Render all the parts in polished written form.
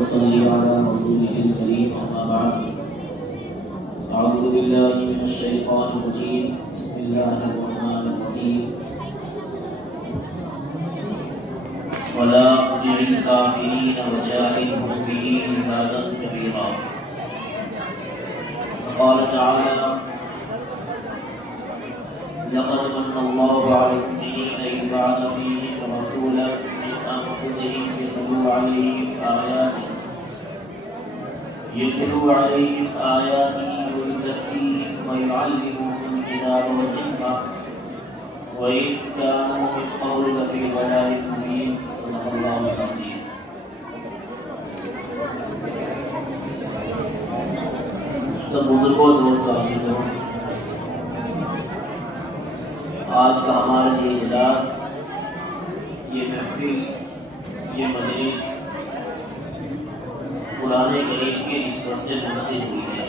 ونصلي على رسوله الكريم أما بعد أعوذ بالله من الشيطان الرجيم بسم الله الرحمن الرحيم ولا تطع الكافرين وجاهدهم به جهادا كبيرا قال تعالى لقد من الله على المؤمنين إذ بعث فيهم رسولا من أنفسهم يتلو عليهم آياته ويزكيهم ويعلمهم الكتاب والحكمة وإن كانوا من قبل لفي ضلال مبين صدق الله العظيم. تو بزرگوں دوستوں عزیزوں، آج کا ہمارا یہ اجلاس، یہ محفل، یہ مجلس قرآن کریم کی نسبت سے منعقد ہوئی ہے۔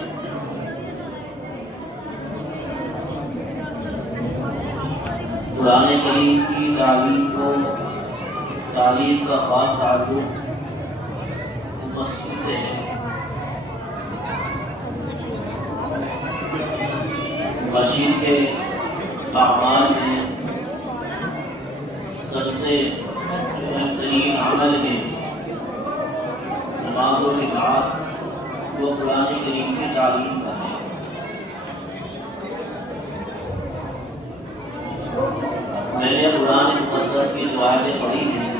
قرآن کریم کی تعلیم کا خاص تعلق مسجد سے ہے۔ مسجد کے اعمال میں سب سے جو اہم ترین عمل ہے نمازوں کے بعد وہ قرآن کریم کی تعلیم کا ہے۔ میں نے قرآن مقدس کی جو آیتیں پڑھی ہیں،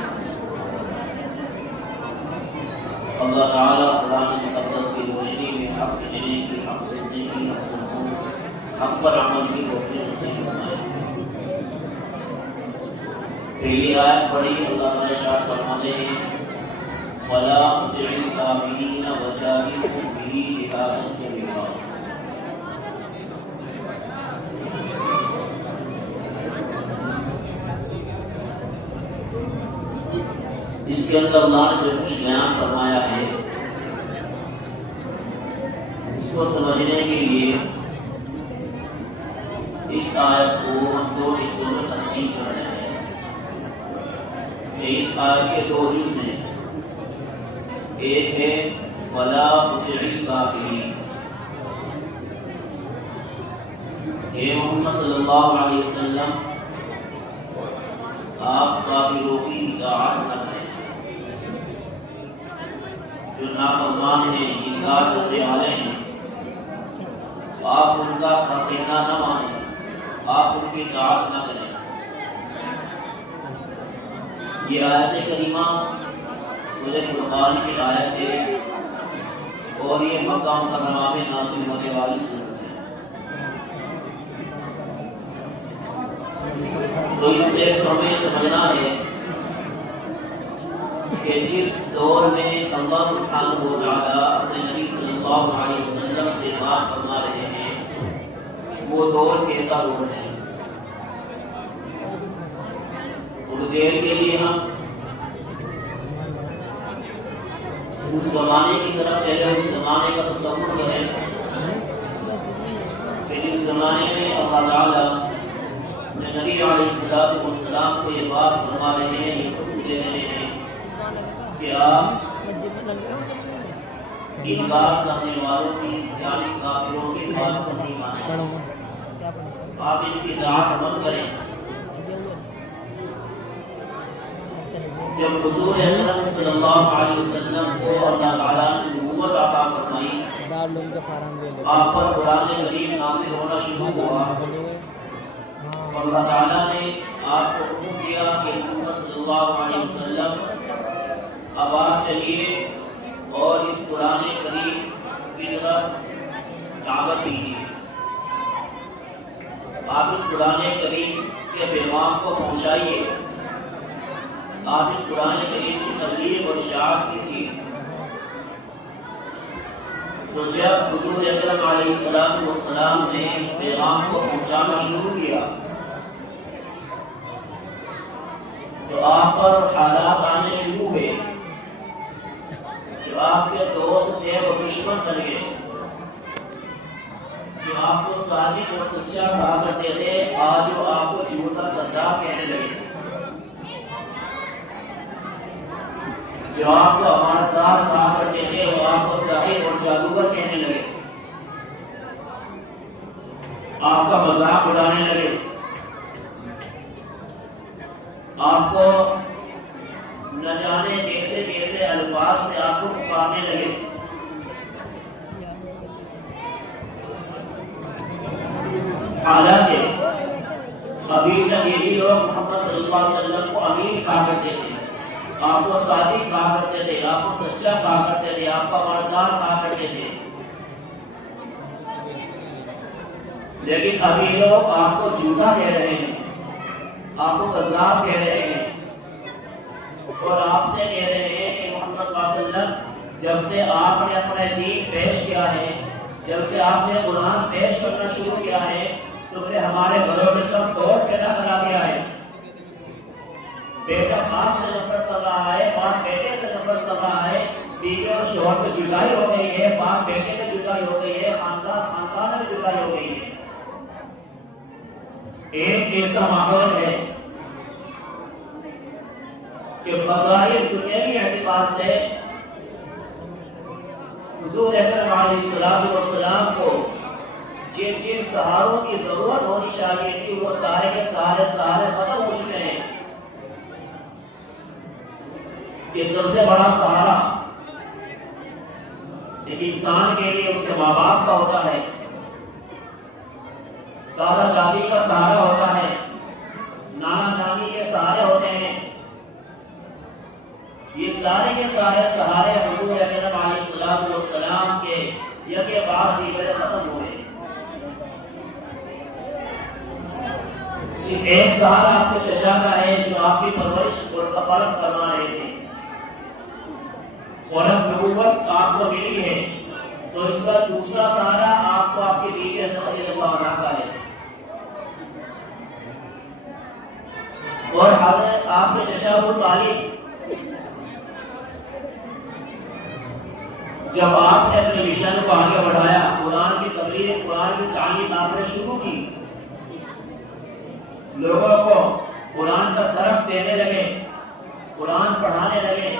اللہ تعالیٰ قرآن مقدس کی روشنی میں حق کہنے کی، حق سننے کی، حق سننے، حق پر عمل کی توفیق نصیب فرمائے۔ پہلی آیت پڑھی، اللہ تعالیٰ ارشاد فرماتے ہیں فَلَا تُطِعِ الْكَافِرِينَ وَجَاهِدْهُمْ بِهِ جِهَادًا كَبِيرًا۔ اس کے اندر اللہ نے جو کچھ بیان فرمایا ہے، اس کو سمجھنے کے لیے اس آیت کو ہم دو حصوں میں تقسیم کر رہے ہیں۔ اس آیت کے دو جز ہیں، ایک ہے فَلَا تُطِعِ الْكَافِرِينَ، اے محمد صلی اللہ علیہ وسلم آپ کافروں کی اطاعت نہ کریں، جو نافرمان ہیں، انکار کرنے والے ہیں، آپ ان کا کہنا نہ مانیں، آپ ان کی اطاعت نہ کریں۔ یہ آیت کریمہ سورہ فرقان کی آیت ہے اور یہ مکہ مکرمہ میں نازل ہونے والی سورت ہے۔ تو اس میں ہمیں سمجھنا ہے کہ جس دور میں اللہ سبحانہ و تعالیٰ اپنے نبی صلی اللہ علیہ وسلم سے بات فرما رہے ہیں، وہ دور کیسا دور ہے؟ تھوڑی دیر کے لیے ہم اس زمانے کی طرف چلے، اس زمانے کا تصور کریں کہ اس زمانے میں اللہ تعالیٰ اپنے نبی علیہ السلام کو یہ بات فرما رہے ہیں، یہ حکم دے رہے ہیں کہ آپ انکار کرنے والوں کی، یعنی کافروں کی بات کو نہیں مانیں، آپ ان کی اطاعت مت کریں۔ جب حضور اکرم صلی اللہ علیہ وسلم کو اللہ تعالیٰ نے نبوت عطا فرمائی، آپ پر قرآن کریم نازل ہونا شروع ہوا، اور اللہ تعالیٰ نے آپ کو حکم دیا کہ محمد صلی اللہ علیہ وسلم اب آپ چلیے اور اس قرآن کریم کی طرف دعوت دیجیے، آپ اس قرآن کریم کے پیغام کو پہنچائیے، آپ اس قرآن کریم کی تبلیغ اور اشاعت کیجیے۔ تو جب حضور اکرم علیہ السلام نے اس پیغام کو پہنچانا شروع کیا تو آپ پر حالات آنے شروع ہوئے، جو آپ کے دوست تھے وہ دشمن بن گئے، جو آپ کو صادق اور سچا کہا کرتے تھے آج وہ آپ کو جھوٹا غدار کہنے لگے، جو آپ کو امانتدار کہا کرتے آپ کا مذاق اڑانے لگے، آپ کو نہ جانے کیسے کیسے الفاظ سے آپ کو پکارنے لگے، حالانکہ ابھی تک یہی لوگ محمد صلی اللہ علیہ وسلم کو امین کہا کرتے تھے، آپ کو صادق کہا کرتے تھے، آپ کو سچا کہا کرتے تھے، آپ کا وعدار کہا کرتے تھے، لیکن ابھی لوگ آپ کو جھوٹا کہہ رہے ہیں، آپ کو کذاب کہہ رہے ہیں، اور آپ سے کہہ رہے ہیں کہ محمد صلی اللہ علیہ وسلم جب سے آپ نے اپنا دین پیش کیا ہے، جب سے آپ نے قرآن پیش کرنا شروع کیا ہے، تم نے ہمارے گھروں میں تب توڑ پیدا کرا دیا ہے، بیٹا باپ سے نفرت کر رہا ہے، باپ بیٹے سے نفرت کر رہا ہے، بیوی اور شوہر میں جدائی ہو گئی ہے، باپ بیٹے میں جدائی ہو گئی ہے، خاندان میں جدائی ہو گئی ہے، ایک ایسا ماحول ہے کہ بظاہر دنیاوی اعتبار سے حضور اکرم علیہ السلام کو جن جن سہاروں کی ضرورت ہونی چاہیے تھی وہ سارے کے سارے ختم ہو چکے ہیں، کہ سب سے بڑا سہارا ایک انسان کے لیے اس کے ماں باپ کا ہوتا ہے، دادا دادی کا سہارا ہوتا ہے، نانا نانی کے سہارے ہوتے ہیں، یہ سارے کے سارے سہارے حضور اکرم علیہ السلام کے یکے بعد دیگر ختم ہوئے، صرف ایک سہارا آپ کے چچا کا ہے جو آپ کی پرورش اور کفالت فرما رہے تھے، اور اب نبوت آپ کو ملی ہے تو اس کا دوسرا سہارا آپ کو آپ کی بیوی خدیجہ رضی اللہ عنہا کا ہے، اور حضرت آپ کے چچا ابو طالب جب آپ نے اپنے مشن کو آگے بڑھایا، قرآن کی تبلیغ، قرآن کی تعلیم آپ نے شروع کی، لوگوں کو قرآن کا درس دینے لگے، قرآن پڑھانے لگے،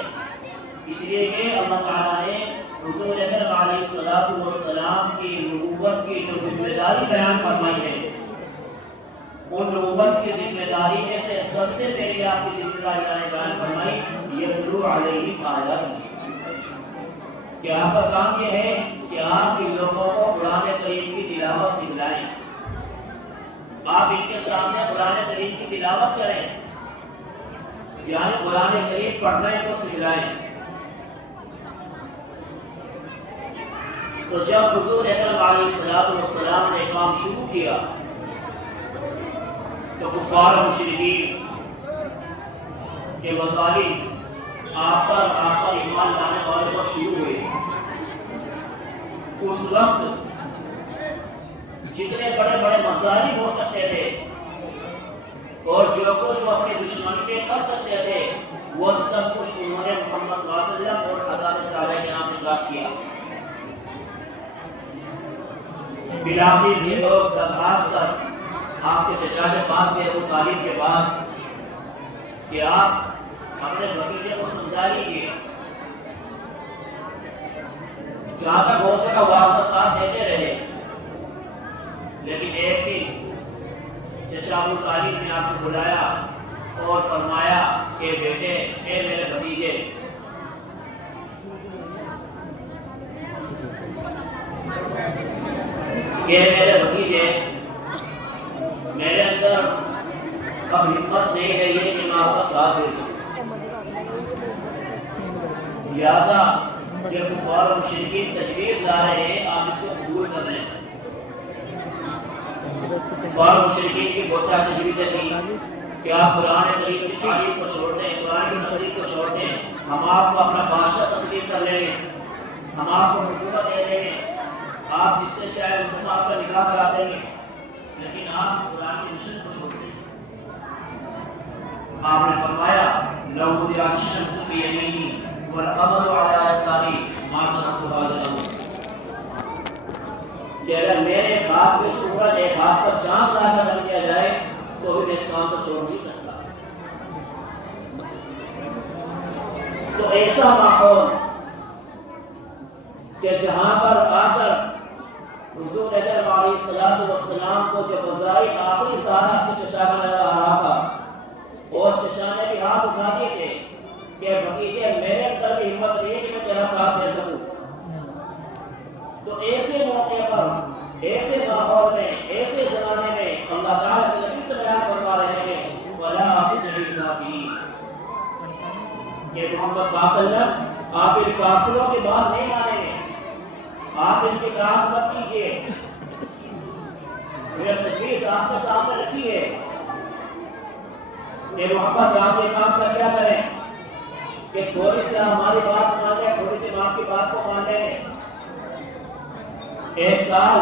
اس لیے کہ اللہ تعالیٰ نے حضور اکرم علیہ السلام کی نبوت کی جو ذمہ داری بیان فرمائی ہے، ان نبوت کی ذمہ داری میں سے سب سے پہلے آپ کی ذمہ داری بیان فرمائی یتلو علیہم آیاتہ، کہ آپ کا کام یہ ہے کہ آپ ان لوگوں کو قرآن کریم کی تلاوت سکھلائیں، آپ ان کے سامنے قرآن کریم کی تلاوت کریں، یعنی قرآن کریم پڑھنا ان کو سکھلائیں۔ تو جب حضور اکرم علیہ السلام نے کام شروع کیا تو کفار و مشرکین کے مظالم آپ پر ایمان لانے والے پر شروع ہوئے۔ اس وقت جتنے بڑے بڑے مظالم ہو سکتے تھے اور جو کچھ وہ اپنے دشمن کے کر سکتے تھے وہ سب کچھ انہوں نے محمد صلی اللہ علیہ وسلم اور حضرات صحابہ کے نام کے ساتھ کیا۔ بلاخر یہ لوگ دبھاگ کر آپ کے چچا کے پاس گئے، ابو طالب کے پاس، کہ آپ اپنے بھتیجے کو سمجھا لیجیے، جہاں تک ہو سکا وہ آپ کا ساتھ دیتے رہے، لیکن ایک دن چچا ابو طالب نے آپ کو بلایا اور فرمایا کہ بیٹے، اے میرے بھتیجے، میرے اندر اب ہمت نہیں رہی ہے کہ میں آپ کا ساتھ دے سکوں، لہٰذا جب کفار و مشرکین تجویز لا رہے ہیں آپ اس کو قبول کر لیں۔ کفار و مشرکین کی بہت ساری تجویزیں تھیں کہ آپ قرآن کریم کی تعلیم کو چھوڑ دیں، قرآن کی تبلیغ کو چھوڑ دیں، ہم آپ کو اپنا بادشاہ تسلیم کر لیں گے، ہم آپ کو حکومت دے دیں گے، آپ جس سے چاہے اس سے آپ کا نکاح کرا دیں گے، لیکن آپ اس قرآن کے مشن کو چھوڑ دیں۔ آپ نے فرمایا لو وضعت الشمس فی یمینی والقمر علی یساری ما ترکت هذا الامر، کہ اگر میرے ہاتھ میں سورج ایک ہاتھ پر چاند لا کر رکھ دیا جائے تو بھی میں اس کام کو چھوڑ نہیں سکتا۔ تو ایسا ماحول کہ جہاں پر آ کر حضور اکرم علیہ السلام السلام کو جب وزرائی آخری سہارا اپنے چچا کا نظر آ رہا تھا اور چچا نے بھی ہاتھ اٹھا دیے تھے کہ بھتیجے میرے اندر بھی ہمت نہیں ہے کہ میں تیرا ساتھ دے سکوں، تو ایسے موقع پر، ایسے ماحول میں، ایسے زمانے میں اللہ تعالیٰ کے نبی سے بیان فرما رہے ہیں فَلَا تُطِعِ الْكَافِرِينَ کہ محمد صلی اللہ علیہ وسلم آپ ان کافروں کی بات نہیں مانیں گے، آپ ان کی اطاعت مت کیجیے۔ میرا تجویز آپ کے سامنے رکھی ہے کہ محمد آپ یہ کام کر کیا کریں کہ تھوڑی سی ہماری بات مان لیں، تھوڑی سی ماں کی بات کو مان لیں، ایک سال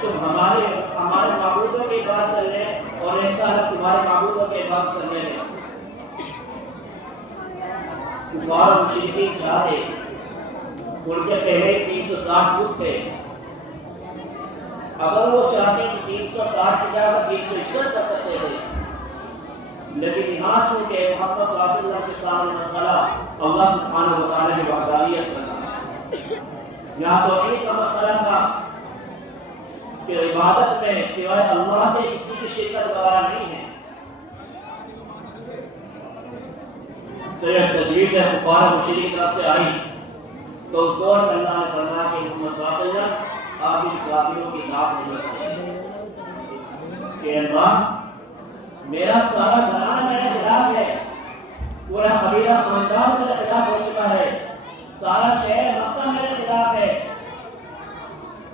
تم ہمارے معبودوں کی بات کر لیں اور ایک سال تمہارے معبودوں کی بات کر لیں۔ کفار و مشرکین چاہتے، ان کے پہلے 360 بت تھے، اگر وہ چاہتے تو 360 کی جگہ 361 کر سکتے تھے، لیکن یہاں چونکہ محمد صلی اللہ علیہ وسلم کے سامنے مسئلہ اللہ سبحانہ و تعالیٰ کی وحدانیت کا، یہاں توحید کا مسئلہ تھا کہ عبادت میں سوائے اللہ کے کسی کی شرکت گوارا نہیں ہے، تو یہ تجویز ہے کفار مشرکین کی طرف سے آئی، تو اس دور میں اللہ نے فرمایا کہ محمد صلی اللہ علیہ وسلم آپ ان کافروں کی اطاعت نہیں کریں کہ اللہ میرا سارا گھرانہ میرے خلاف ہے، پورا قبیلہ خاندان میرے خلاف ہو چکا ہے، سارا شہر مکہ میرے خلاف ہے،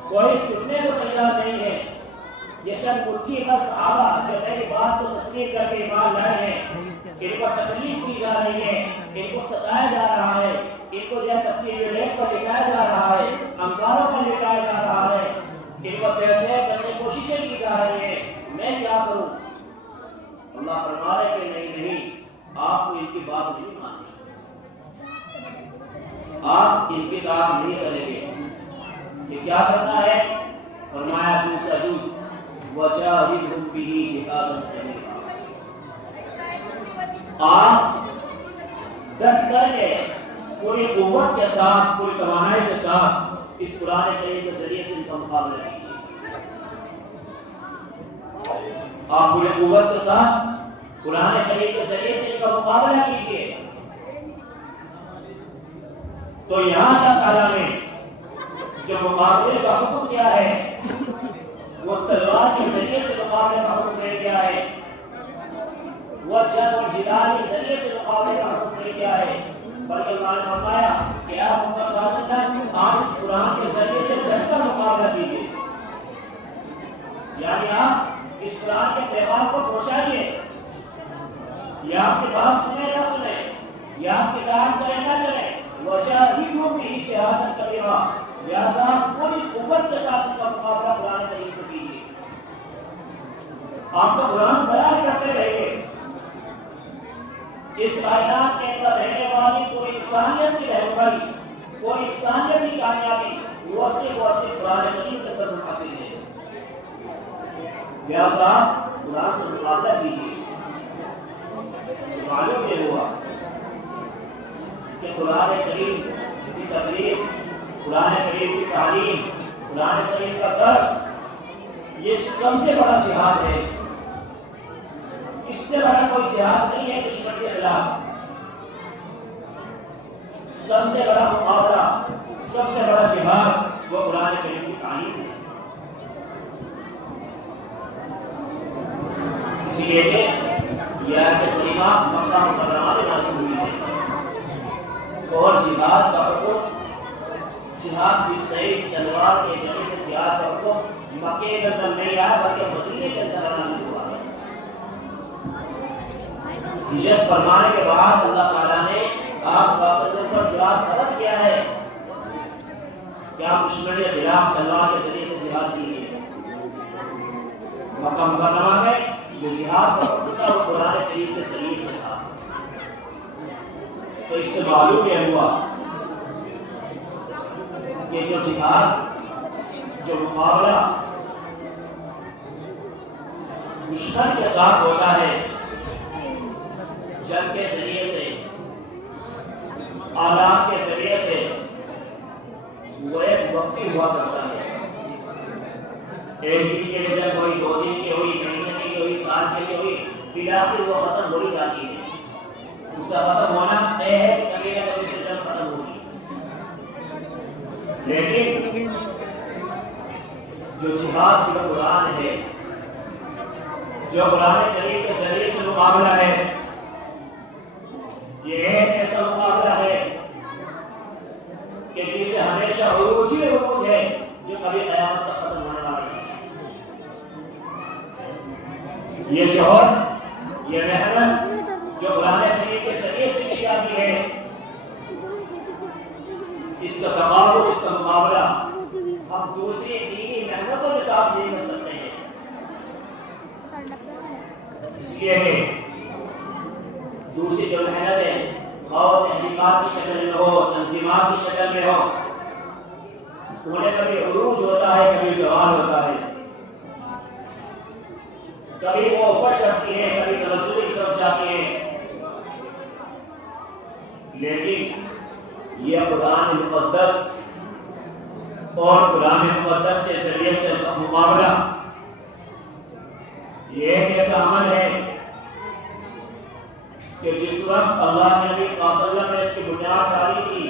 کوئی سننے کو تیار نہیں ہے، یہ چند مٹھی کا صحابہ جو میری بات کو تسلیم کر کے ایمان لائے ہیں، ان کو تکلیف دی جا رہی ہے، ان کو ستایا جا رہا ہے، ان کو جو تبدیل ریٹ پر لٹایا جا رہا ہے، انگاروں پر لٹایا جا رہا ہے، ان کو تیر کرنے کی کوششیں کی جا رہی ہیں، میں کیا کروں؟ اللہ فرما رہے کہ نہیں آپ کو ان کی بات نہیں ماننی، آپ ان کی اطاعت نہیں کریں گے، یہ کیا کرنا ہے؟ فرمایا دوسرا جز وَجَاهِدْهُمْ بِهِ جِهَادًا كَبِيرًا، آپ ڈٹ کر کے پوری قوت کے ساتھ، پوری توانائی کے ساتھ اس قرآن کریم کے ذریعے سے ان کا مقابلہ کیجیے، آپ پوری قوت کے ساتھ قرآن کریم کے ذریعے سے ان کا مقابلہ کیجیے۔ تو یہاں اللہ تعالیٰ نے جو مقابلے کا حکم دیا ہے وہ تلوار کے ذریعے سے مقابلے کا حکم نہیں دیا ہے، وہ جنگ اور جدال کے ذریعے سے مقابلے کا حکم نہیں دیا ہے، بلکہ اللہ نے فرمایا کہ آپ محمد صلی اللہ علیہ وسلم آپ اس قرآن کے ذریعے سے ڈٹ کر مقابلہ کیجیے، یعنی آپ اس قرآن کے پیغام کو پہنچائیے، یا آپ کی بات سنیں نہ سنیں، یا آپ کی اطاعت کریں نہ کریں، وَجَاهِدْهُمْ بِهِ جِهَادًا كَبِيرًا، لہذا پوری قوت کے ساتھ ان کا مقابلہ قرآن کریم سے کیجیے، آپ کا قرآن بیان کرتے رہیے، اس کائنات کے اندر رہنے والی پوری انسانیت کی رہنمائی، پوری انسانیت کی کامیابی وہ صرف قرآن کریم کے اندر حاصل ہے، لہذا قرآن سے مقابلہ کیجیے۔ معلوم یہ ہوا کہ قرآن کریم کی تبلیغ، قرآن کریم کی تعلیم، قرآن کریم کا درس یہ سب سے بڑا جہاد ہے، اس سے بڑا کوئی جہاد نہیں ہے دشمن کے خلاف، سب سے بڑا مقابلہ، سب سے بڑا جہاد وہ قرآن کریم کی تعلیم ہے، اسی لیے یہ آیت کریمہ مکہ مکرمہ میں نازل ہوئی ہے، اور جہاد کا حکم، جہاد کی سیف تلوار کے ذریعے سے جہاد کا حکم مکے کے اندر نہیں آیا بلکہ مدینے کے اندر نازل ہوا ہے۔ ہجرت فرمانے کے بعد اللہ تعالیٰ نے آپ صلی اللہ علیہ وسلم پر جہاد فرض کیا ہے کہ آپ دشمن کے خلاف تلوار کے ذریعے سے جہاد کیجیے۔ مکہ مکرمہ میں جو جہاد کا حکم تھا وہ قرآن کریم کے ذریعے سے تھا، تو اس سے معلوم یہ ہوا کہ جو جہاد، جو مقابلہ دشمن کے ساتھ ہوتا ہے جنگ کے ذریعے سے، آلات کے ذریعے سے، وہ ایک وقتی ہوا کرتا ہے، ایک دن کے لیے ہوئی، 2 دن کی ہوئی، مہینے کی ہوئی، سال کے لیے ہوئی، بالآخر وہ ختم ہو ہی جاتی ہے۔ اس کا ختم ہونا طے ہے کہ کبھی نہ کبھی تو جنگ ختم ہوگی۔ لیکن جو جہاد بالقرآن ہے، جو قرآن کریم کے ذریعے سے مقابلہ ہے، یہ ایک ایسا مقابلہ ہے کہ جس سے ہمیشہ عروج ہی عروج ہے، جو کبھی قیامت تک ختم ہونے والا ہے۔ یہ جوہر، یہ محنت جو قرآن کریم کے ذریعے سے کی جاتی ہے، اس کا تقابل، اس کا مقابلہ ہم دوسری دینی محنتوں کے ساتھ نہیں کر سکتے ہیں۔ اس لیے کہ دوسری جو محنتیں خواہ تحقیقات کی شکل میں ہو، تنظیمات کی شکل میں ہو، انہیں کبھی عروج ہوتا ہے، کبھی زوال ہوتا ہے، کبھی وہ اوپر چڑھتی ہے، کبھی تنزل کی طرف جاتی ہے۔ لیکن یہ قرآن مقدس اور قرآن مقدس کے ذریعے سے مقابلہ، یہ ایک ایسا عمل ہے کہ جس وقت اللہ کے نبی صلی اللہ علیہ وسلم نے اس کی بنیاد ڈالی تھی،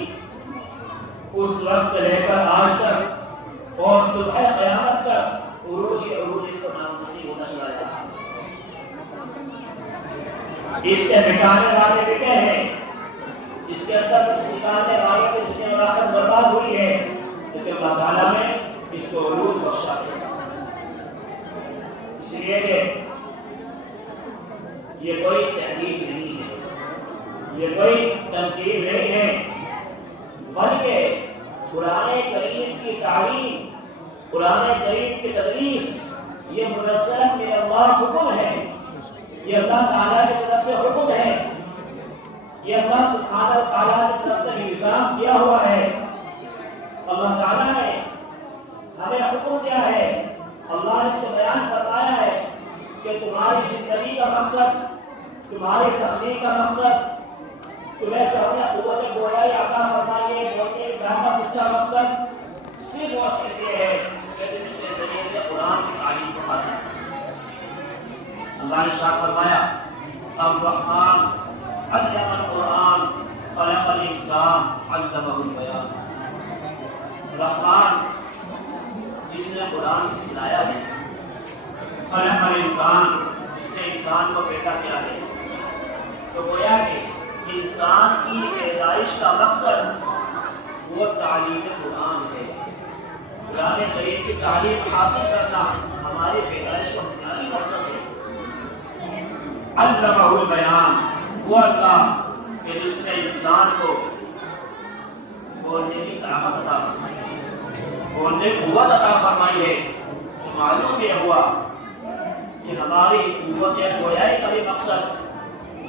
اس وقت سے لے کر آج تک اور صبح قیامت تک عروج ہی عروج اس کو نصیب ہوتا چلا جا رہا ہے۔ اس کے مٹانے والے مٹے ہیں، اس کے اندر کچھ نکالنے والے کے جتنے اور آخر برباد ہوئی ہے، لیکن اللہ تعالیٰ نے اس کو عروج بخشا ہے۔ اس لیے کہ یہ کوئی تحریک نہیں ہے، یہ کوئی تنظیم نہیں ہے، بلکہ قرآن کریم کی تعلیم، قرآن کریم کی تدریس، یہ منزل من اللہ حکم ہے، یہ اللہ تعالیٰ کی طرف سے حکم ہے، یہ اللہ سبحانہ و تعالیٰ کی طرف سے نظام دیا ہوا ہے۔ اللہ تعالیٰ نے ہمیں حکم دیا ہے، اللہ نے اس کو بیان فرمایا ہے کہ تمہاری زندگی کا مقصد، تمہاری تخلیق کا مقصد، تمہیں جو ہم نے قوت گویائی عطا فرمائی ہے، بولنے کی طاقت، اس کا مقصد صرف اور صرف یہ ہے کہ تم اس کے ذریعے سے قرآن کی تعلیم کو حاصل کرو۔ اللہ نے ارشاد فرمایا، الرحمن علم القرآن خلق الانسان علمہ البیان۔ رحمان جس نے قرآن سکھلایا ہے، خلق الانسان جس نے انسان کو پیدا کیا ہے، تو گویا کہ انسان کی پیدائش کا مقصد وہ تعلیم قرآن ہے۔ قرآن کریم کی تعلیم حاصل کرنا ہماری پیدائش کا بنیادی مقصد ہے۔ علمہ البیان، وہ اللہ کہ جس نے انسان کو بولنے کی طاقت عطا فرمائی ہے، بولنے کی قوت عطا فرمائی ہے۔ تو معلوم یہ ہوا کہ ہماری قوت گویائی کا بھی مقصد،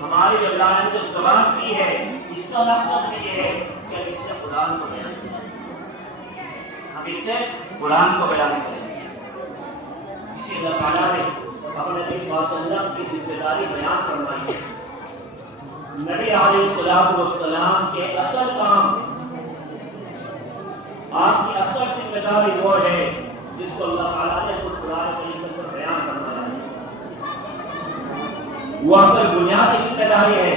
ہماری اللہ نے جو زبان کی ہے، اس کا مقصد بھی یہ ہے کہ ہم اس سے قرآن کو بیان کریں، ہم اس سے قرآن کو بیان کریں۔ اسی اللہ تعالیٰ نے اپنے نبی صلی اللہ علیہ وسلم کی ذمہ داری بیان فرمائی ہے۔ نبی علیہ السلام کے اصل کام، آپ کی اصل ذمہ داری وہ ہے جس کو اللہ تعالیٰ نے خود قرآن کریم کے اندر بیان فرمایا ہے۔ وہ اصل بنیادی ذمہ داری ہے۔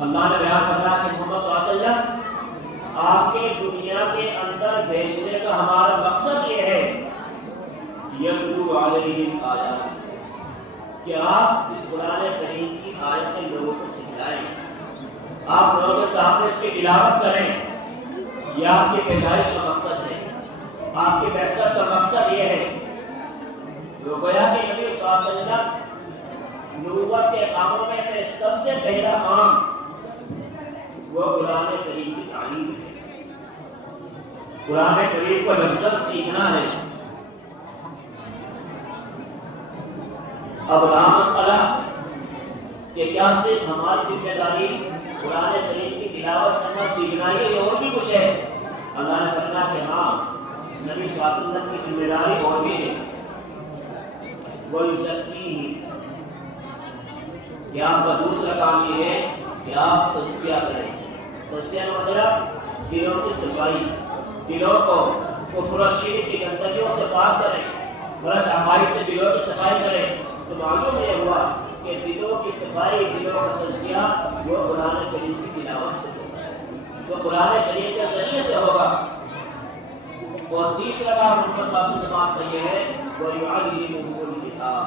اللہ نے بیان فرمایا کہ محمد صلی اللہ علیہ وسلم آپ کے دنیا کے اندر بھیجنے کا ہمارا مقصد یہ ہے یتلو علیہم آیات، کہ آپ اس قرآن کریم کی آیتیں لوگوں کو سکھلائیں، آپ لوگوں کے سامنے اس کی تلاوت کریں۔ یہ آپ کی پیدائش کا مقصد ہے، آپ کی بعثت کا مقصد یہ ہے۔ گویا کہ نبی صلی اللہ علیہ وسلم نبوت کے کاموں میں سے سب سے پہلا کام وہ قرآن کریم کی تعلیم ہے، قرآن کریم کو لفظ سیکھنا ہے۔ اب رہا مسئلہ کہ کیا صرف ہماری ذمہ داری قرآن کریم کی تلاوت کرنا سیکھنا ہے یا اور بھی کچھ ہے؟ اللہ نے فرمایا کہ ہاں، نبی صلی اللہ علیہ وسلم کی ذمہ داری اور بھی ہے۔ وَيُزَكِّيهِمْ، کہ آپ کا دوسرا کام یہ ہے کہ آپ تزکیہ کریں۔ تزکیہ کا مطلب دلوں کی صفائی، دلوں کو کفر و شرک کی گندگیوں سے پاک کریں، غلط عقائد سے دلوں کی صفائی کریں، تو معلوم یہ ہوا کہ دلوں کی صفائی، دلوں کا تزکیہ وہ قرآن کریم کی تلاوت سے ہوگا، وہ قرآن کریم کے ذریعے سے ہوگا۔ اور تیسرا کام محمد صلی اللہ علیہ وسلم کا یہ ہے وَيُعَلِّمُهُمُ الْكِتَابَ،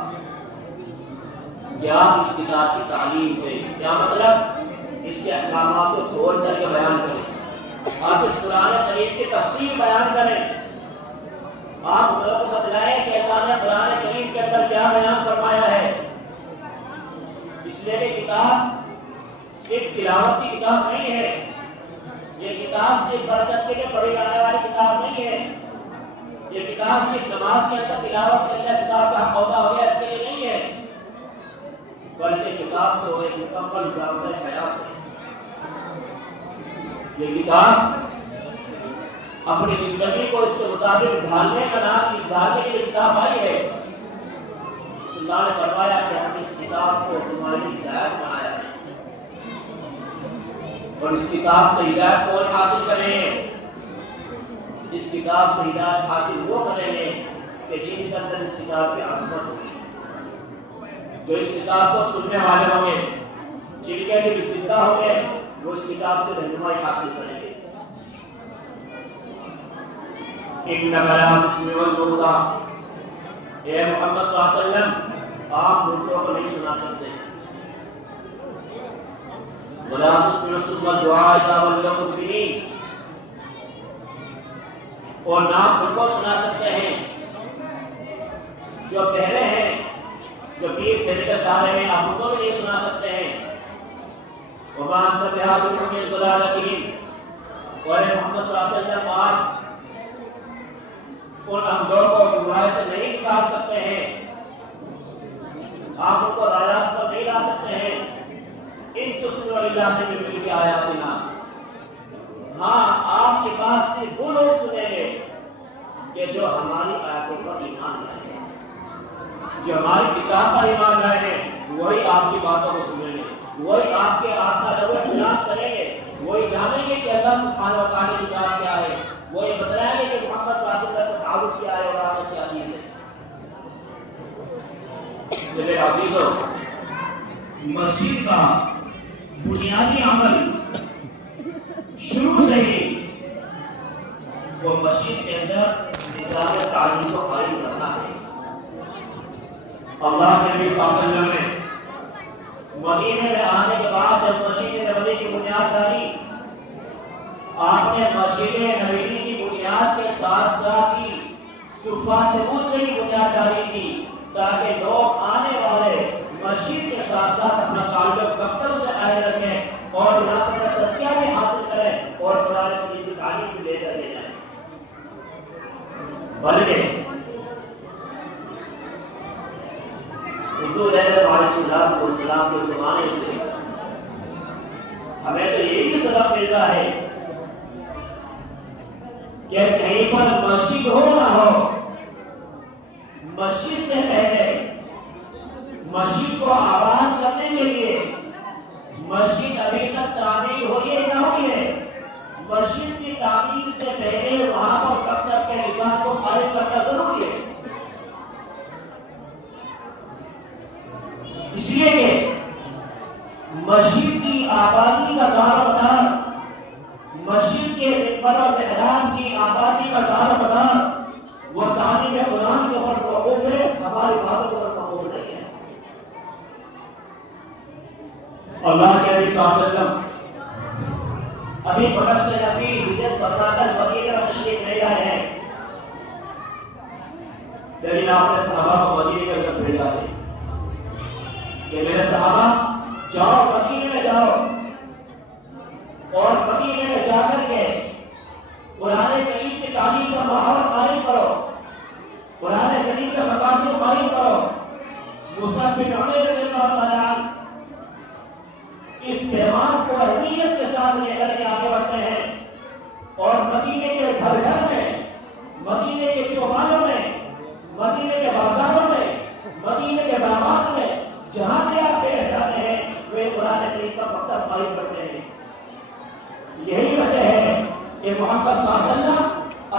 کہ آپ اس کتاب کی تعلیم دیں۔ کیا مطلب؟ اس کے احکامات کو کھول کر کے بیان کریں، آپ اس قرآن کریم کی تفسیر بیان کریں، آپ لوگوں کو بتلائیں کہ اللہ نے قرآن کریم کے اندر کیا بیان فرمایا ہے۔ اس لیے کہ کتاب صرف تلاوت کی کتاب نہیں ہے، یہ کتاب صرف برکت کے لیے پڑھی جانے والی کتاب نہیں ہے، یہ کتاب صرف نماز کے اندر تلاوت کرنے کتاب کا عہدہ ہو گیا اس کے لیے نہیں ہے، بلکہ کتاب تو ایک مکمل ضابطۂ حیات ہے۔ یہ کتاب اپنی زندگی کو اس کے مطابق ڈھالنے کا نام، اس ڈھالنے کے لیے کتاب آئی ہے۔ اس اللہ نے فرمایا کہ ہم نے اس کتاب کو تمہاری ہدایت بنایا ہے، اور اس کتاب سے ہدایت کون حاصل کریں گے؟ اس کتاب سے ہدایت حاصل وہ کریں گے کہ جن کے اندر اس کتاب کی عظمت ہوگی، جو اس کتاب کو سننے والے ہوں گے، جن کے دل زندہ ہوں گے، وہ اس کتاب سے رہنمائی حاصل کریں گے۔ اِنَّكَ لَا تُسْمِعُ الْمَوْتَىٰ، اے محمد صلی اللہ علیہ وسلم آپ مردوں کو نہیں سنا سکتے، وَلَا تُسْمِعُ الصُّمَّ الدُّعَاءَ إِذَا وَلَّوْا مُدْبِرِينَ، اور نہ ان کو سنا سکتے ہیں جو بہرے ہیں، جو پیر پھیر کر چاہ رہے ہیں، آپ ان کو بھی نہیں سنا سکتے ہیں۔ وَمَا أَنْتَ بِهَادِي الْعُمْيِ عَنْ ضَلَالَتِهِمْ، اور اے محمد صلی اللہ علیہ وسلم آپ ان اندھوں کو گمراہی سے نہیں نکال سکتے ہیں، آپ ان کو راست پر نہیں لا سکتے ہیں۔ ان تسمع الا من ملک آیاتنا، ہاں آپ کے پاس صرف وہ لوگ سنیں گے کہ جو ہماری آیاتوں پر ایمان لائے ہیں، جو ہماری کتاب پر ایمان لائے ہیں، وہی آپ کی باتوں کو سنیں گے، وہی آپ کے آپ کا سب احترام کریں گے، وہی جانیں گے کہ اللہ سبحانہ و تعالیٰ کی ذات کیا ہے، وہی بتلائیں گے کہ محمد صلی اللہ علیہ وسلم کا تعارف کیا ہے اور آخرت کیا چیز ہے۔ میرے عزیزو، مسجد کا بنیادی عمل شروع سے ہی وہ مسجد کے اندر نظام تعلیم کو قائم کرنا ہے۔ اللہ کے نبی صلی اللہ علیہ وسلم نے مدینے میں آنے کے بعد جب مسجد نبوی کی بنیاد ڈالی، آپ نے مسجد نبوی کی بنیاد کے ساتھ ساتھ ہی صفہ چبوترے کی بنیاد ڈالی تھی، تاکہ لوگ آنے والے مسجد کے ساتھ ساتھ اپنا تعلق مکتب سے قائم رکھیں اور یہاں سے اپنا تزکیہ بھی حاصل کریں اور قرآن کریم کی تعلیم بھی لے کر لے جائیں۔ بلکہ حضور علیہ السلام کے زمانے سے ہمیں تو یہ بھی سبق ملتا ہے کہ کہیں پر مسجد ہو نہ ہو، مسجد سے پہلے مسجد کو آباد کرنے کے لیے مسجد ابھی تک تعمیر ہوئی ہے نہ ہوئی ہے، مسجد کی تعمیر سے پہلے وہاں پر مکتب کے نظام کو قائم کرنا ضروری ہے۔ اس لیے کہ مسجد کی آبادی کا دار و مدار، مسجد کے منبر و محراب کی آبادی کا دار و مدار وہ تعلیم قرآن کے اوپر موقوف ہے، ہماری باتوں کے اوپر موقوف نہیں ہے۔ اللہ کے نبی صلی اللہ علیہ وسلم ابھی بکر سے نفیس ہجرت فرما کر مدینے میں تشریف لے آئے ہیں، لیکن آپ نے صحابہ کو مدینے کے اندر بھیجا ہے کہ میرے صحابہ جاؤ مدینے میں جاؤ اور مدینے میں جا کر کے قرآن کریم کی تعلیم کا ماحول قائم کرو، قرآن کریم کا مقام قائم کرو۔ مصعب بن عمیر رضی اللہ تعالیٰ عنہ اس پیغام کو اہمیت کے ساتھ لے کر کے آگے بڑھتے ہیں اور مدینے کے گھر گھر میں، مدینے کے چوپانوں میں، مدینے کے بازاروں میں، مدینے کے باغات میں جہاں بھی آپ پیش جاتے ہیں وہ قرآن کریم کا مکتب قائم کرتے ہیں۔ یہی وجہ ہے کہ محمد صلی اللہ علیہ وسلم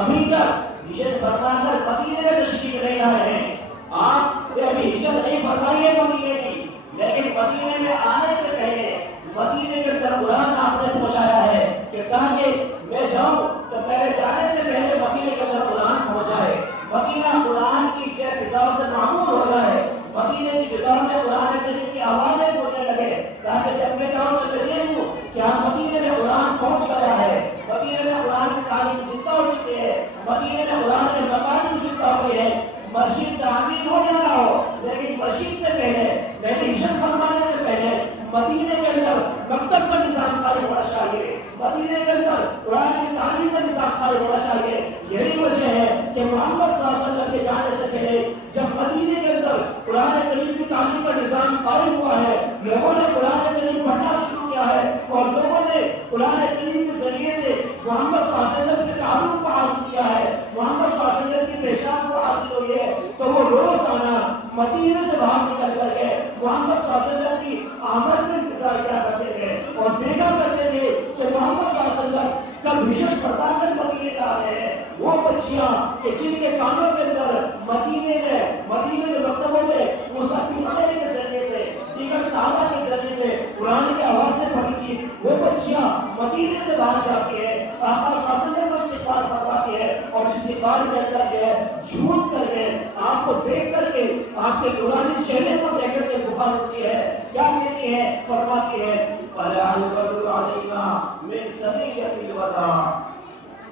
ابھی تک ہجرت فرما کر مدینے میں تشریف لے آئے ہیں. آپ نے ابھی ہجرت نہیں فرمائی ہے مدینے کی، لیکن مدینے میں آنے سے پہلے مدینے کے اندر قرآن آپ نے پہنچایا ہے کہ تاکہ میں جاؤں تو پہلے جانے سے پہلے مدینے کے اندر قرآن پہنچائے، مدینہ قرآن کی فضا سے معمور ہو جائے، مدینے کی فضا میں قرآن کریم کی آوازیں پہنچنے لگے، تاکہ جب میں جاؤں تو میں دیکھوں کہ ہاں مدینے میں قرآن پہنچ گیا ہے، مدینے میں قرآن کی تعلیم زندہ ہو چکی ہے، مدینے میں قرآن کے مقاصد زندہ ہوئی ہے. مسجد تعمیر ہو یا نہ ہو، لیکن مسجد سے پہلے میری ہجرت فرمانے سے پہلے مدینے کے اندر مکتب کا نظام قائم ہونا چاہیے، مدینے کے اندر قرآن کی تعلیم کا نظام قائم ہونا چاہیے. یہی وجہ ہے کہ محمد صلی اللہ علیہ وسلم کے جانے سے پہلے جب مدینے کے اندر قرآن کریم کی تعلیم کا نظام قائم ہوا ہے، لوگوں نے قرآن کریم پڑھنا شروع کیا ہے اور لوگوں نے قرآن کریم کے ذریعے سے محمد صلی اللہ علیہ وسلم کے تعارف کو حاصل کیا ہے، محمد صلی اللہ علیہ وسلم کی پہچان کو حاصل ہوئی ہے، تو وہ روزانہ مدینے سے باہر نکل کر کے محمد صلی اللہ علیہ وسلم کی آمد کا انتظار کیا کرتے تھے اور دیکھا کرتے تھے کہ محمد صلی اللہ علیہ وسلم کب ہجرت فرما کر مدینے کا آ رہے ہیں. وہ بچیاں کہ جن کے کانوں کے اندر مدینے کے مکتبوں میں مصعب بن عمیر کے ذریعے سے دیگر صحابہ کے ذریعے سے قرآن کی آوازیں پڑھی تھی، وہ بچیاں مدینے سے باہر جاتی ہے، آقا صلی اللہ علیہ وسلم کو استقبال فرماتی ہے اور استقبال کے اندر جو ہے جھوٹ کر کے آپ کو دیکھ کر کے آپ کے نورانی چہرے کو دیکھ کر کے گھبراہٹ ہوتی ہے. کیا کہتی ہے؟ فرماتی ہے طلع البدر علینا من ثنیۃ الوداع،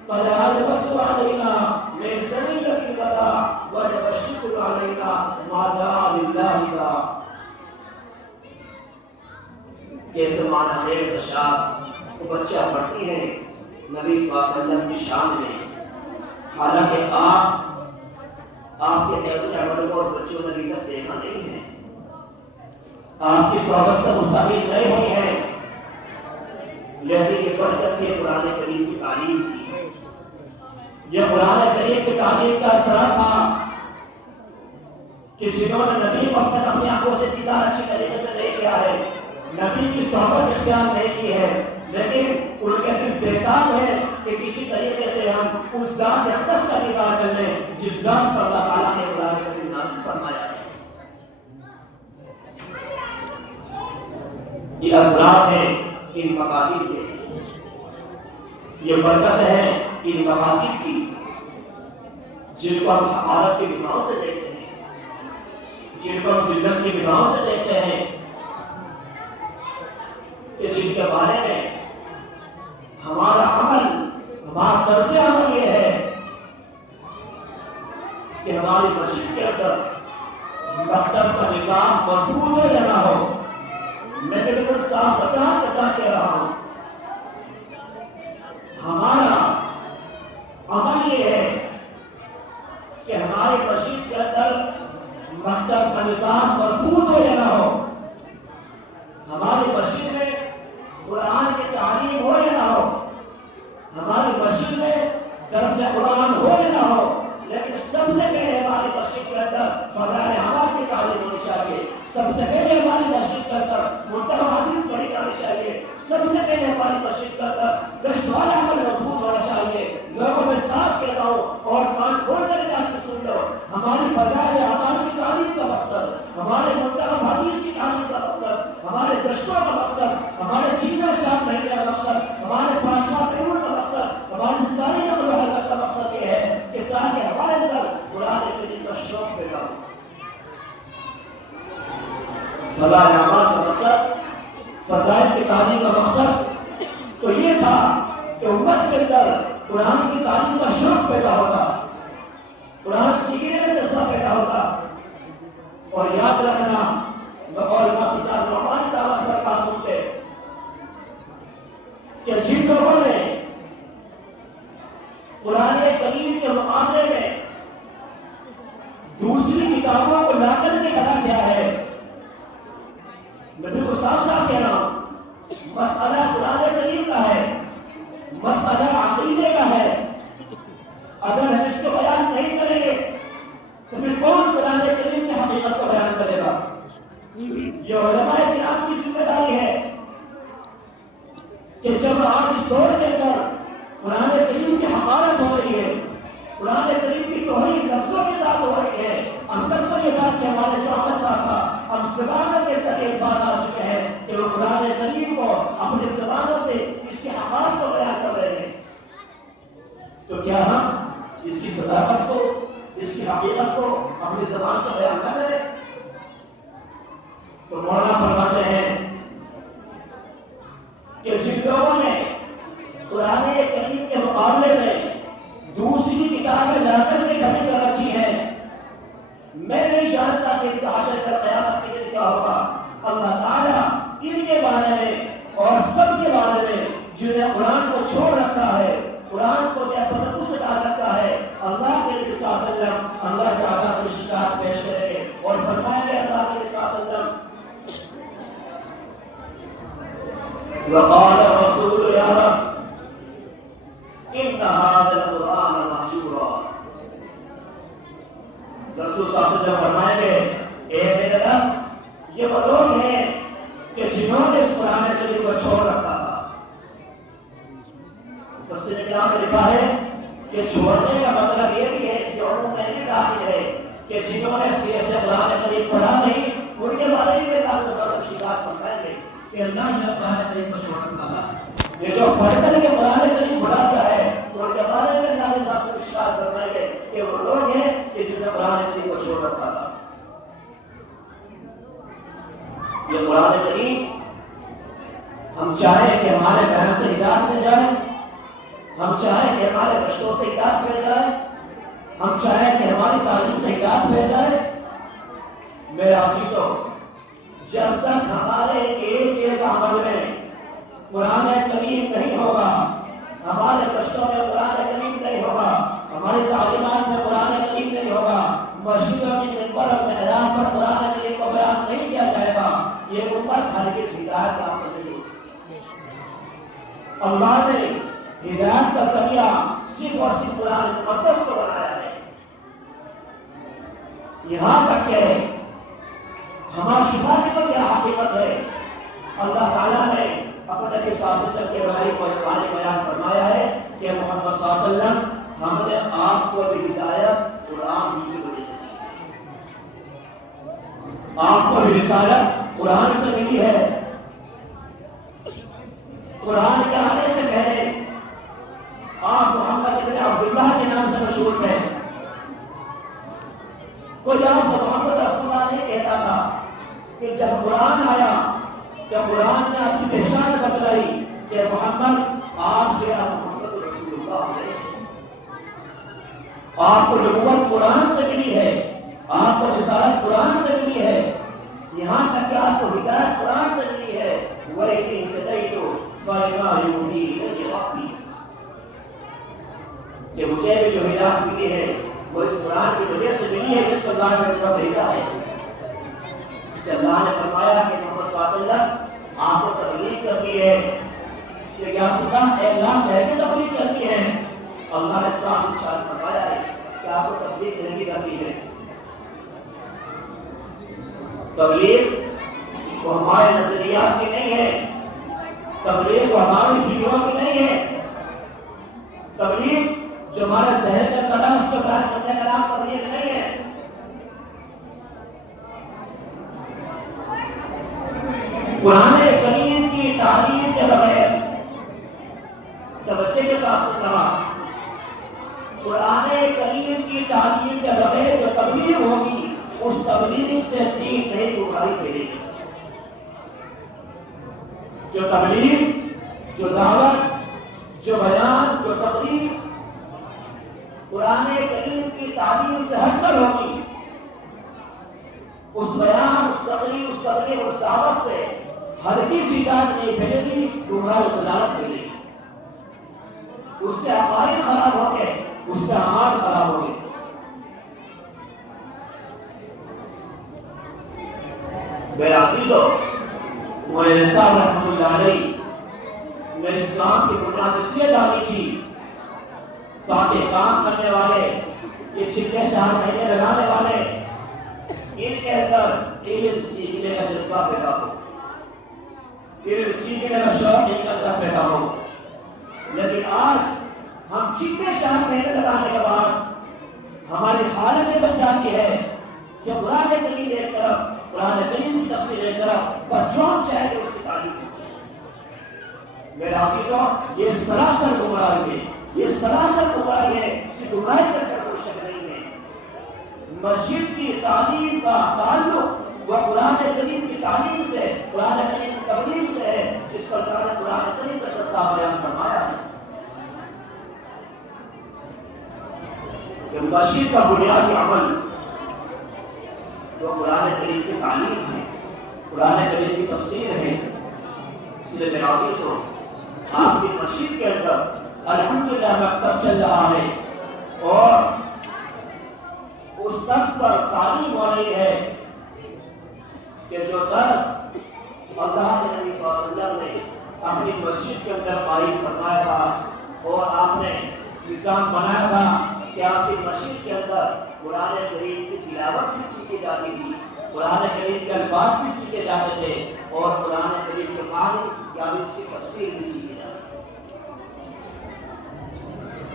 طلع البدر علینا من ثنیۃ الوداع وجب الشکر علینا ما دعا للہ دا. کیسے معنی خیز اشعار وہ بچہ پڑھتی ہیں نبی صلی اللہ علیہ وسلم کی شان میں، حالانکہ آپ کے طرز عمل کو اور بچوں نے ابھی تک دیکھا نہیں ہے، آپ کی صحبت سے مستفید نہیں ہوئی ہیں، لیکن یہ برکت ہے قرآن کریم کی تعلیم کی. یہ قرآن کریم کی تعلیم کا اثر تھا کہ جنہوں نے نبی وقت تک اپنی آنکھوں سے دیدار اچھی طریقے سے نہیں کیا ہے، نبی کی صحبت اختیار نہیں کی ہے، لیکن ان کے دل بےتاب ہے کہ کسی طریقے سے ہم اس ذات اقدس کا دیدار کر لیں جس ذات پر اللہ تعالیٰ نے قرآن کریم نازل فرمایا ہے. یہ اثرات ہیں ان مقاصد کے، یہ برکت ہے ان مقاصد کی جن کو ہم حقارت کی نگاہوں سے دیکھتے ہیں، جن کو ہم ذلت کی نگاہوں سے دیکھتے ہیں، کہ جن کے بارے میں ہمارا عمل، ہمارا طرز عمل یہ ہے کہ ہماری مسجد کے اندر مکتب کا نظام مضبوط ہو یا نہ ہو. میں بالکل صاف وضاحت کے ساتھ کہہ رہا ہوں، ہمارا عمل یہ ہے کہ ہماری مسجد کے اندر مکتب کا نظام مضبوط ہو یا نہ ہو، ہماری مسجد میں قرآن کی تعلیم ہو یا نہ ہو، ہماری مسجد میں درس قرآن ہو یا نہ ہو، لیکن سب سے پہلے ہماری مسجد کے اندر فضائل اعمال کی تعلیم ہونی چاہیے، سب سے پہلے ہماری مسجد کے اندر منتخب حدیث پڑھی جانی چاہیے، سب سے پہلے ہماری مسجد کے اندر گشت والا عمل مضبوط ہونا چاہیے. لوگوں میں صاف کہتا ہوں اور کان کھول کر کے آپ سن لو، ہماری فضائل اعمال کی تعلیم کا مقصد، ہمارے منتخب حدیث کی تعلیم کا مقصد، ہمارے گشتوں کا مقصد، ہمارے جینا شاپ مہینے کا مقصد، ہمارے پاسپورٹ پیمنٹ کا مقصد، ہماری ساری نقل و حرکت کا مقصد یہ ہے کہ تاکہ ہمارے اندر قرآن کریم کا شوق پیدا ہو. فضائل اعمال کا مقصد، فضائل کی تعلیم کا مقصد تو یہ تھا کہ امت کے اندر قرآن کی تعلیم کا شوق پیدا ہوتا، قرآن سیکھنے کا جذبہ پیدا ہوتا. اور یاد رکھنا بقول مسجد الرحمن دعوت پر قانون کے کہ جن لوگوں نے قرآن کریم کے مقابلے میں دوسری کتابوں کو لا کر کے کھڑا کیا ہے، میں بالکل صاف صاف کہہ رہا ہوں، مسئلہ قرآن کریم کا ہے، مسئلہ عقیدے کا ہے. اگر ہم اس کو بیان نہیں کریں گے تو پھر کون قرآن کریم کی حقیقت کو بیان کرے گا؟ یہ علماء کرام کی ذمہ داری ہے کہ جب آپ اس دور کے اندر قرآن کریم کی حقارت ہو رہی ہے، قرآن کریم کی توہین لفظوں کے ساتھ ہو رہی ہے. اندر تو یہ تھا کہ ہمارے جو عمل تھا اب زبانوں کے تک الفاظ آ چکے ہیں کہ وہ قرآن کریم کو اپنے زبانوں سے اس کے حقائق کو بیان کر رہے ہیں. تو کیا ہم اس کی صداقت کو، اس کی حقیقت کو اپنی زبان سے بیان نہ کریں؟ تو مولانا فرماتے ہیں کہ جن لوگوں نے قرآن کریم کے مقابلے میں دوسری کتابیں لا کر کے کھڑی کر رکھی ہیں، میں نہیں جانتا کہ ان کا حشر کر قیامت کے دن کیا ہوگا. اللہ تعالیٰ ان کے بارے میں اور سب کے بارے میں جنہیں قرآن کو چھوڑ رکھا ہے، قرآن کو کچھ ڈال رکھا ہے، اللہ کے نبی صلی اللہ علیہ وسلم اللہ کے عذاب کی شکایت پیش کریں گے اور فرمائیں گے اللہ کے نبی صلی اللہ علیہ وسلم وقال الرسول یا رب ان هذا القرآن مهجورا. رسول صلی اللہ علیہ وسلم فرمائیں گے اے میرے رب یہ وہ لوگ ہیں کہ جنہوں نے اس قرآن کریم کو چھوڑ رکھا تھا. مفسرین کرام نے لکھا ہے کہ چھوڑنے کا مطلب یہ بھی ہے، اس کے عموم میں یہ داخل ہے کہ جنہوں نے سیرے سے قرآن کریم پڑھا نہیں ان کے بارے میں اللہ تعالیٰ شکایت فرمائیں گے کہ اللہ نے قرآن کریم کو چھوڑ رکھا تھا. یہ جو پڑھ کر کے قرآن کریم پڑھاتا ہے ان کے بارے میں اللہ تعالیٰ شکایت فرمائیں گے کہ وہ لوگ ہیں کہ جنہوں نے قرآن کریم کو چھوڑ رکھا تھا. یہ قرآن کریم ہم چاہیں کہ ہمارے بہن سے ہدایت میں جائے، ہم چاہیں کہ ہمارے رشتوں سے ہدایت میں جائے، ہم چاہیں کہ ہماری تعلیم سے ہدایت میں جائے. میرے عزیزوں، جب تک ہمارے ایک ایک عمل میں قرآن کریم نہیں ہوگا، ہمارے رشتوں میں قرآن کریم نہیں ہوگا، ہماری تعلیمات میں قرآن کریم نہیں ہوگا، مسجدوں کی منبر اور محراب پر قرآن کریم کو بیان نہیں کیا جائے گا، یہ امت ہرگز ہدایت یافتہ نہیں ہو سکتی. اللہ نے ہدایت کا ذریعہ صرف اور صرف قرآن مقدس کو بنایا ہے. یہاں تک کہ ہمارا شبہ کی تو کیا حقیقت ہے، اللہ تعالیٰ نے اپنے نبی صلی اللہ علیہ وسلم کے بارے میں بیان فرمایا ہے کہ محمد صلی اللہ علیہ وسلم ہم نے آپ کو بھی ہدایت قرآن کی وجہ سے دی، آپ کو بھی رسالت قرآن سے ملی ہے. قرآن کے آنے سے پہلے آپ محمد ابن عبداللہ کے نام سے مشہور تھے. کوئی آپ کو محمد رسول اللہ نہیں کہتا تھا کہ جب قرآن آیا جب قرآن نے اپنی پہچان بتلائی کہ محمد آپ جو محمد رسول اللہ ہے، آپ کو نبوت قرآن سے ملی ہے، آپ کو رسالت قرآن سے ملی ہے، یہاں تک کہ آپ کو ہدایت قرآن سے ملی ہے. وَإِنِّي اهْتَدَيْتُ فَإِنَّمَا يُهْتَدِي إِلَيَّ رَبِّي، کہ مجھے بھی جو ہدایت ملی ہے وہ اس قرآن کی وجہ سے ملی ہے جس کو اللہ نے طرف بھیجا ہے. اسے اللہ نے فرمایا کہ محمد صلی اللہ علیہ وسلم آپ کو تبلیغ کرنی ہے کہ کیا سنا اعلان ہے کہ تبلیغ کرنی ہے. اللہ نے صاف ارشاد فرمایا ہے کہ آپ کو تبلیغ نہیں کرنی ہے. تبلیغ وہ ہمارے نظریات کی نہیں ہے، تبلیغ وہ ہماری فکروں کی نہیں ہے، تبلیغ جو ہمارے ذہن میں اندر ہے اس کو بیان کرنے کا نام تبلیغ نہیں ہے. قرآن کریم کی تعلیم کے بغیر، توجہ کے ساتھ سننا، قرآن کریم کی تعلیم کے بغیر جو تبلیغ ہوگی اس تبلیغ سے دین نہیں گمراہی پھیلے گی. جو تبلیغ، جو دعوت، جو بیان، جو تقریر قرآن کریم کی تعلیم سے ہٹ کر ہوگی، اس بیان، اس تقریر، اس تبلیغ، اس دعوت سے ہرگز ہدایت نہیں پھیلے گی، گمراہ و ضلالت پھیلے گی. اس سے عقائد خراب ہوں گے، اس سے اعمال خراب ہوں گے. میرے عزیزو، مولانا صاحب رحمۃ اللہ علیہ نے اسلام کی بنیاد اس لیے ڈالی تھی تاکہ کام کرنے والے، یہ چھٹے شہر مہینے لگانے والے، ان کے اندر علم سیکھنے کا جذبہ پیدا ہو، علم سیکھنے کا شوق ان کے اندر پیدا ہو. لیکن آج ہم چھٹے شہر مہینے لگانے کے بعد ہماری حالت بن جاتی ہے کہ قرآن کریم ایک طرف، قرآن کریم کی تفسیر ایک طرف، بچوں چاہے اس کی تعلیم. میرے عزیزوں، یہ سراسر گمراہی ہے، یہ سراسر گمراہی ہے، اس کی گمراہی کا کوئی شک نہیں ہے. مسجد کی تعلیم کا تعلق وہ قرآن کریم کی تعلیم سے، قرآن کریم کی تبلیغ سے ہے، جس پر اللہ نے قرآن کریم کا قصہ بیان فرمایا ہے کہ مسجد کا بنیادی عمل وہ قرآن کریم کی تعلیم ہے، قرآن کریم کی تفسیر ہے. اس لیے میرے عزیزوں، آپ کی مسجد کے اندر الحمدللہ مکتب چل رہا ہے اور اس طرز پر تعلیم ہو رہی ہے کہ جو درس اللہ کے نبی صلی اللہ علیہ وسلم نے اپنی مسجد کے اندر قائم فرمایا تھا اور آپ نے نظام بنایا تھا کہ آپ کی مسجد کے اندر قرآن کریم کی تلاوت بھی سیکھی جاتی تھی، قرآن کریم کے الفاظ بھی سیکھے جاتے تھے اور قرآن کریم کے معنی یعنی اس کی تفسیر بھی سیکھی جاتی تھی.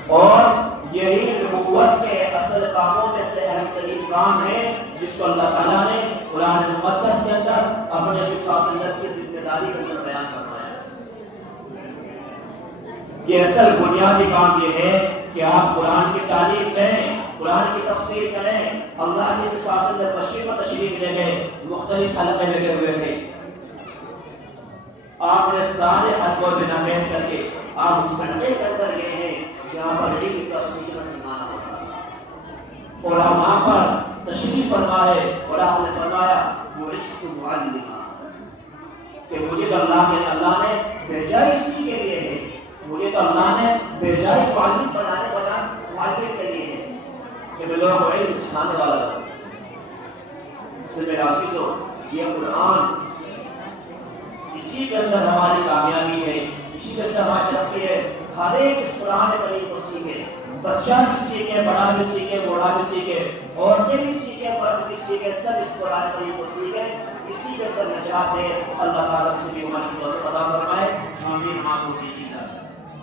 اور یہی نبوت کے اصل کاموں میں سے اہم ترین کام ہے جس کو اللہ تعالیٰ نے قرآن مقدس کے اندر اپنے نبی صلی اللہ علیہ وسلم کی ذمہ داری کے اندر بیان فرمایا. یہ اصل بنیادی کام یہ ہے کہ آپ قرآن کی تعلیم لیں، قرآن کی تفسیر کریں. اللہ کے نبی صلی اللہ علیہ وسلم تشریف لے گئے، مختلف حلقے لگے ہوئے تھے. آپ نے سارے حلقوں میں نامید کر کے آپ اس گھنٹے کے اندر گئے ہیں جہاں پر علم کا سیکھنا سکھانا ہوتا ہے اور ہم وہاں پر تشریف فرمائے اور آپ نے فرمایا وہ رزق معلمہ کہ مجھے تو اللہ نے بھیجا اسی کے لیے ہے، مجھے تو اللہ نے بھیجا ہی معلم معلم کے لیے ہے کہ میں لوگوں کو علم سکھانے والا ہوں. اس لیے میرے عزیزوں، یہ قرآن اسی کے اندر ہماری کامیابی ہے، اسی کے اندر ہماری ترقی ہے. ہر ایک اس قرآن کریم کو سیکھے، بچہ بھی سیکھے، بڑا بھی سیکھے، بوڑھا بھی سیکھے، عورتیں بھی سیکھے، مرد بھی سیکھے، سب اس قرآن کریم کو سیکھے. اسی کے اندر نجات ہے. اللہ تعالیٰ سے بھی ہماری توفیق عطا فرمائے. آمین.